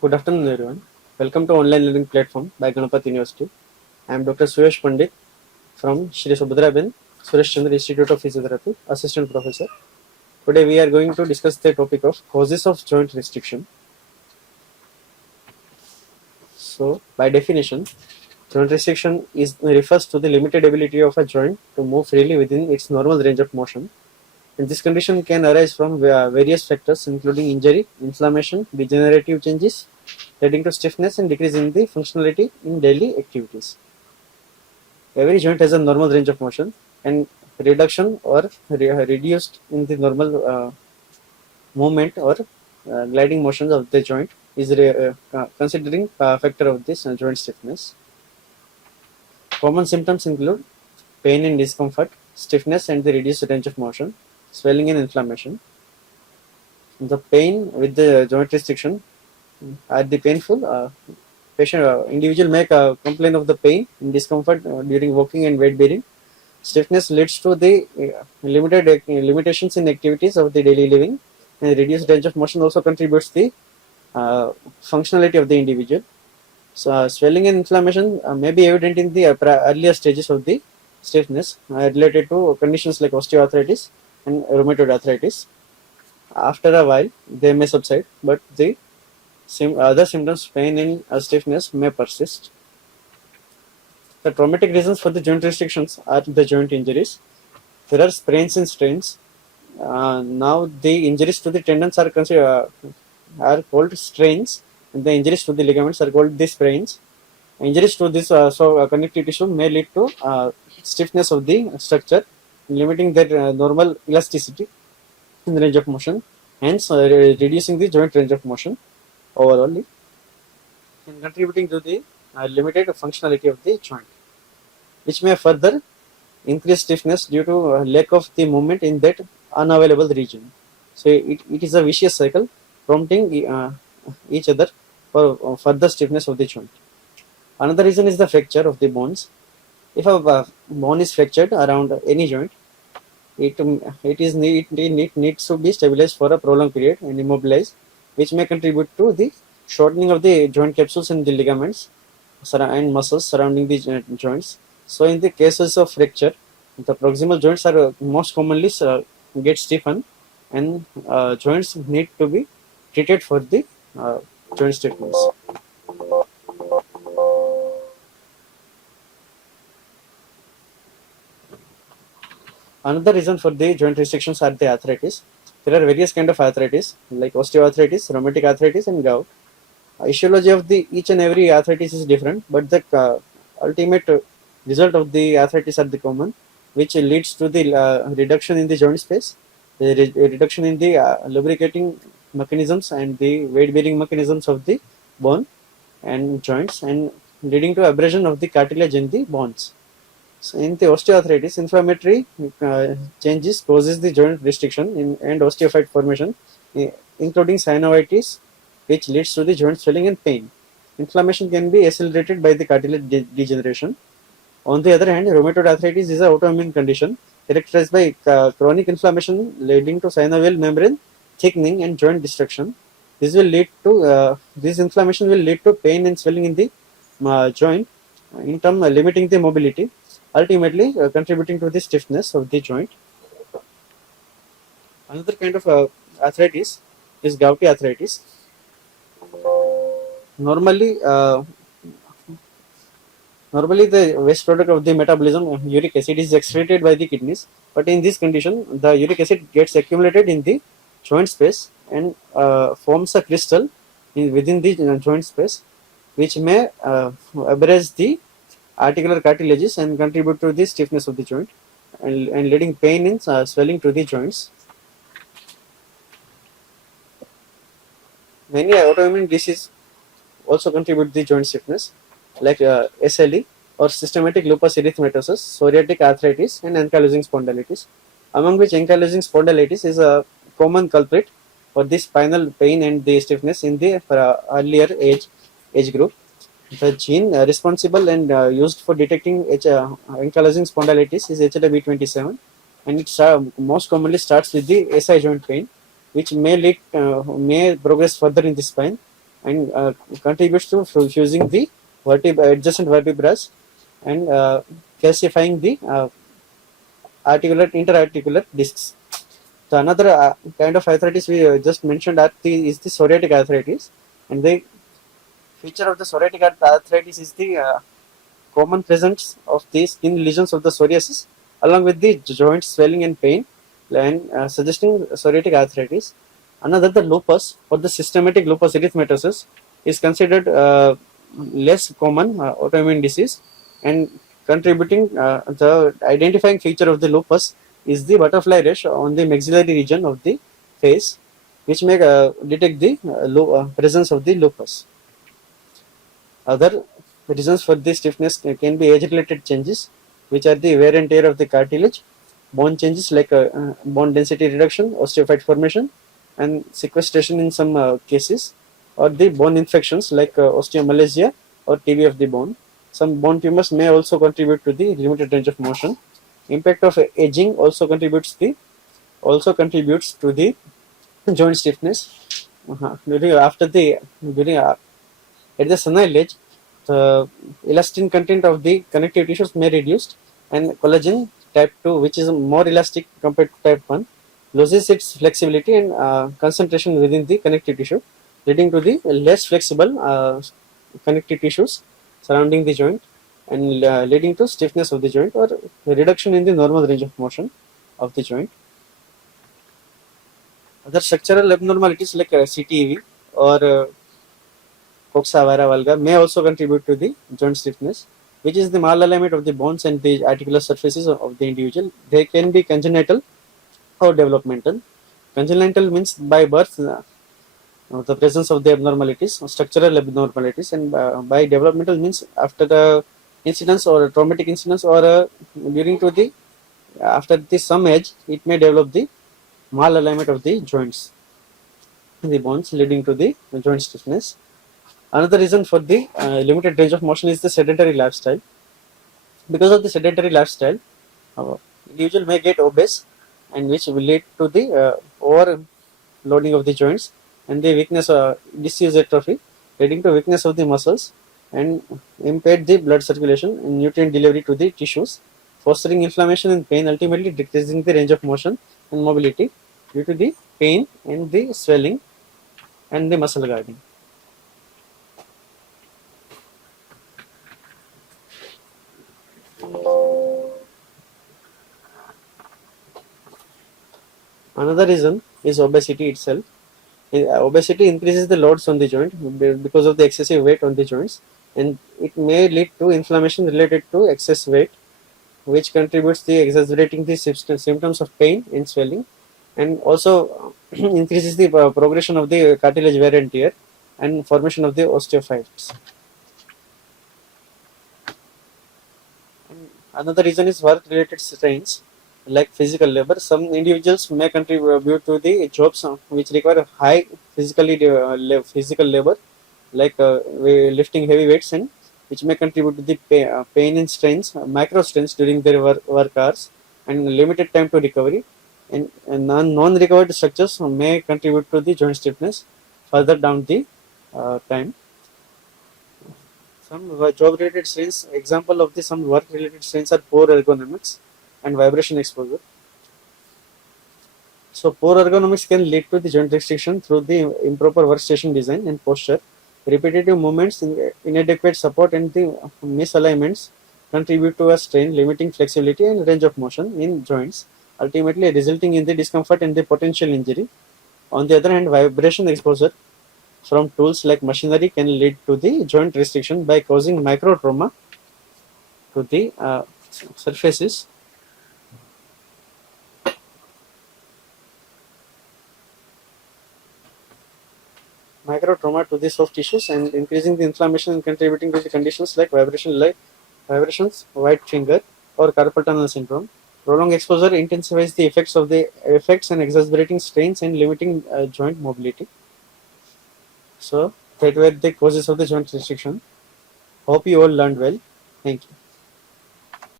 Good afternoon, everyone. Welcome to online learning platform by Ganpat University. I am Dr. Suyash Pandit from Shri Subhadraben Suresh Chandra Institute of Physiotherapy, Assistant Professor. Today we are going to discuss the topic of causes of joint restriction. So, by definition, joint restriction refers to the limited ability of a joint to move freely within its normal range of motion. And this condition can arise from various factors, including injury, inflammation, degenerative changes, leading to stiffness and decrease in the functionality in daily activities. Every joint has a normal range of motion, and reduction or reduced in the normal movement or gliding motions of the joint is considering a factor of this joint stiffness. Common symptoms include pain and discomfort, stiffness and the reduced range of motion, swelling and inflammation. The pain with the joint restriction are the painful. Individual may complain of the pain and discomfort during walking and weight bearing. Stiffness leads to the limitations in activities of the daily living, and reduced range of motion also contributes the functionality of the individual. So, swelling and inflammation may be evident in the earlier stages of the stiffness related to conditions like osteoarthritis and rheumatoid arthritis. After a while, they may subside, but the other symptoms, pain and stiffness, may persist. The traumatic reasons for the joint restrictions are the joint injuries. There are sprains and strains. Now, the injuries to the tendons are called strains, and the injuries to the ligaments are called the sprains. Injuries to this connective tissue may lead to stiffness of the structure, limiting their normal elasticity in the range of motion, hence reducing the joint range of motion overall, and contributing to the limited functionality of the joint, which may further increase stiffness due to lack of the movement in that unavailable region. So it is a vicious cycle, prompting each other for further stiffness of the joint. Another reason is the fracture of the bones. If a bone is fractured around any joint, it needs to be stabilized for a prolonged period and immobilized, which may contribute to the shortening of the joint capsules and the ligaments and muscles surrounding the joints. So, in the cases of fracture, the proximal joints are most commonly get stiffened, and joints need to be treated for the joint stiffness. Another reason for the joint restrictions are the arthritis. There are various kinds of arthritis like osteoarthritis, rheumatic arthritis, and gout. Etiology of the each and every arthritis is different, but the ultimate result of the arthritis are the common, which leads to the reduction in the joint space, the reduction in the lubricating mechanisms and the weight bearing mechanisms of the bone and joints, and leading to abrasion of the cartilage in the bones. So in the osteoarthritis, inflammatory changes causes the joint restriction and osteophyte formation, including synovitis, which leads to the joint swelling and pain. Inflammation can be accelerated by the cartilage degeneration. On the other hand, rheumatoid arthritis is an autoimmune condition characterized by chronic inflammation leading to synovial membrane thickening and joint destruction. This inflammation will lead to pain and swelling in the joint, in turn limiting the mobility, ultimately contributing to the stiffness of the joint. Another kind of arthritis is gouty arthritis. Normally, the waste product of the metabolism, uric acid, is excreted by the kidneys, but in this condition, the uric acid gets accumulated in the joint space and forms a crystal within the joint space, which may abrase the articular cartilages and contribute to the stiffness of the joint, and leading pain and swelling to the joints. Many autoimmune diseases also contribute the joint stiffness, like SLE or systematic lupus erythematosus, psoriatic arthritis, and ankylosing spondylitis, among which ankylosing spondylitis is a common culprit for the spinal pain and the stiffness in the earlier age group. The gene responsible and used for detecting ankylosing spondylitis is HLA-B27, and it most commonly starts with the SI joint pain, which may progress further in the spine and contributes to fusing the adjacent vertebrae and calcifying the interarticular discs. So another kind of arthritis we just mentioned is the psoriatic arthritis, and the feature of the psoriatic arthritis is the common presence of the skin lesions of the psoriasis, along with the joint swelling and pain, and suggesting psoriatic arthritis. Another, the lupus or the systematic lupus erythematosus is considered less common autoimmune disease, and contributing the identifying feature of the lupus is the butterfly rash on the maxillary region of the face, which may detect the presence of the lupus. Other reasons for this stiffness can be age-related changes, which are the wear and tear of the cartilage, bone changes like bone density reduction, osteophyte formation, and sequestration in some cases, or the bone infections like osteomalacia or TB of the bone. Some bone tumors may also contribute to the limited range of motion. Impact of aging also contributes to the joint stiffness. During after the during At the senile age, the elastin content of the connective tissues may reduce, and collagen type 2, which is more elastic compared to type 1, loses its flexibility and concentration within the connective tissue, leading to the less flexible connective tissues surrounding the joint, and leading to stiffness of the joint or reduction in the normal range of motion of the joint. Other structural abnormalities like CTEV or Coxa vara valga may also contribute to the joint stiffness, which is the malalignment of the bones and the articular surfaces of the individual. They can be congenital or developmental. Congenital means by birth, the presence of the abnormalities, structural abnormalities, and by developmental means after the incidence or traumatic incidence or during to the after the some age, it may develop the malalignment of the joints in the bones, leading to the joint stiffness. Another reason for the limited range of motion is the sedentary lifestyle. Because of the sedentary lifestyle, individual may get obese, and which will lead to the overloading of the joints and the weakness, disuse atrophy, leading to weakness of the muscles and impaired the blood circulation and nutrient delivery to the tissues, fostering inflammation and pain, ultimately decreasing the range of motion and mobility due to the pain and the swelling and the muscle guarding. Another reason is obesity itself. Obesity increases the loads on the joint because of the excessive weight on the joints, and it may lead to inflammation related to excess weight, which contributes to exacerbating the symptoms of pain and swelling, and also increases the progression of the cartilage wear and tear and formation of the osteophytes. Another reason is work-related strains like physical labor. Some individuals may contribute to the jobs which require high physical labor, like lifting heavy weights, and which may contribute to the pain and strains, micro strains during their work hours, and limited time to recovery. And non-recovered structures may contribute to the joint stiffness further down the time. Some job-related strains, example of the some work-related strains are poor ergonomics and vibration exposure. So poor ergonomics can lead to the joint restriction through the improper workstation design and posture. Repetitive movements, inadequate support, and the misalignments contribute to a strain, limiting flexibility and range of motion in joints, ultimately resulting in the discomfort and the potential injury. On the other hand, vibration exposure from tools like machinery can lead to the joint restriction by causing micro trauma to the surfaces. Microtrauma to the soft tissues and increasing the inflammation and contributing to the conditions like vibrations, white finger, or carpal tunnel syndrome. Prolonged exposure intensifies the effects and exacerbating strains and limiting joint mobility. So that were the causes of the joint restriction. Hope you all learned well. Thank you.